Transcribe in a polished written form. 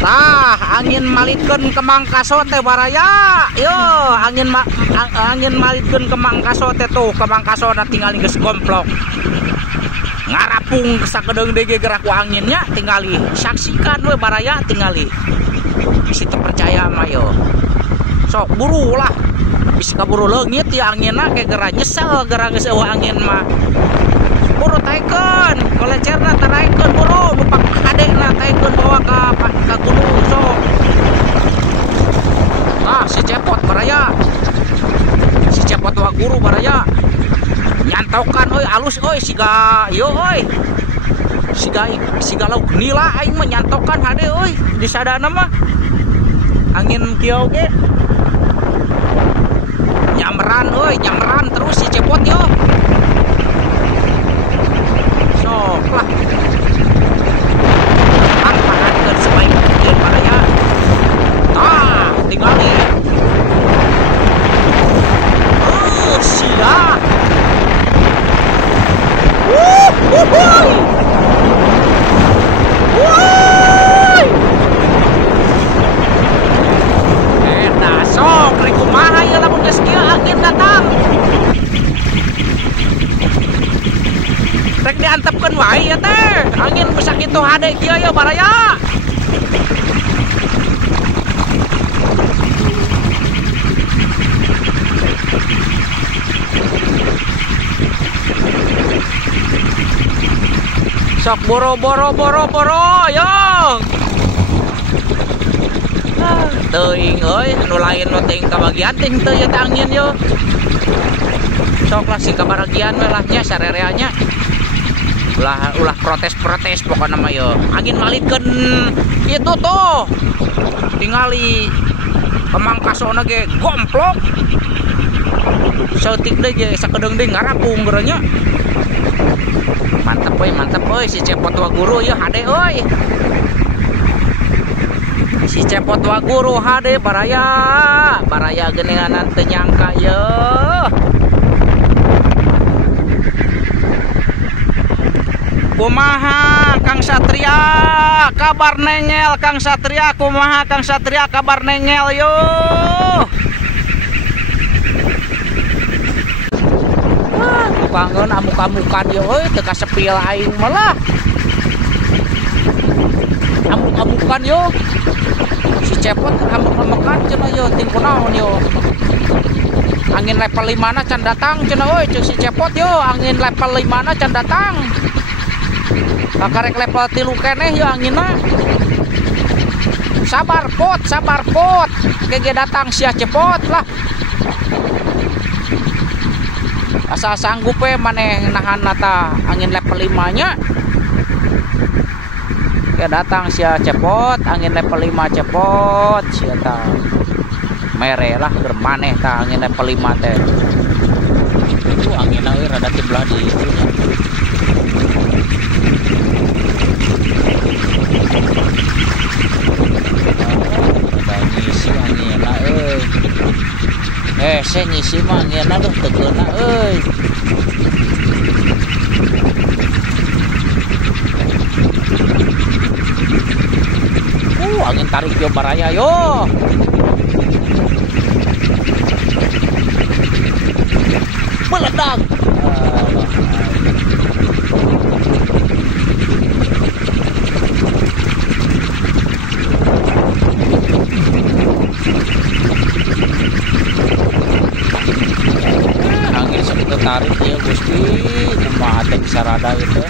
Tah angin malitkeun ke Mangkaso teh baraya. Yo angin malitkeun ke Mangkaso teh tuh, ke Mangkaso na tinggal geus gomplok. Ngarapung sakedeung dege gerak ku anginnya tingali saksikan we baraya tingali. Situ percaya mah yo. Sok buru lah. Bisa kaburu leungit ya anginna kayak gerak nyesel gerak geus eueuh angin mah. Buru taikeun, kolecerna taraikeun buru, nupak adekna taikeun bawa ka gunung sok. Ah, si cepot baraya. Si cepot wa guru baraya. Nyantokan euy alus euy siga ieu euy. Siga lauk nila aing mah nyantokan hade euy di sadana mah. Angin kieu ge. Nyamran euy, nyamran terus si cepot yo. Sok lah. Angpahankeun sebaik mungkin baraya. Tah, tingali. Sia. Wuh. Eta sok rek kumaha ieu lamun geus kieu angin datang. Rek diantepkeun wae ya teh. Angin bisa kitu hade kieu ya baraya. Sok boro yo. Teuing euy anu lain mah teuing kabagian ting teu ya teh angin yo. Sok lah si kabaragian we lah nya sarereanya. Ulah protes pokoknya mah yo. Angin malitkeun itu tuh. Tingali ke Mangkasona ge gomplok. Sautik deui ge sakedeung deui ngarapung geureunya. Mantep euy si cepot wa guru ya hade euy. Si cepot wa guru hade baraya geuninganan teu nyangka ye. Kumaha Kang Satria kabar nengel Kang Satria, kumaha Kang Satria kabar nengel yo. Bangun amuk-amukan yo euy teu kasepil aing malah. Amuk-amukan yo. Si cepot amuk-amukan cenah yo ting kunaon yo. Angin level 5 na can datang cenah euy ceuk si cepot yo, angin level 5 na can datang. Kakarek level 3 keneh yo anginna. Sabar pot. Gege datang sia cepot lah. Asa sanggup we maneh nahan nata angin level 5 nya. Ke datang sia cepot angin level 5 cepot sia ta. Mere lah keur maneh ta angin level 5 teh. Anginna euy rada tibelah di itu nya. Ngisi anginna euy. Saya ngisi mah anginna duh teu keuna euy. Angin tarik yo baraya yo. Meledak. Angin segitu tarik ya Gusti, kumaha teh sarada itu.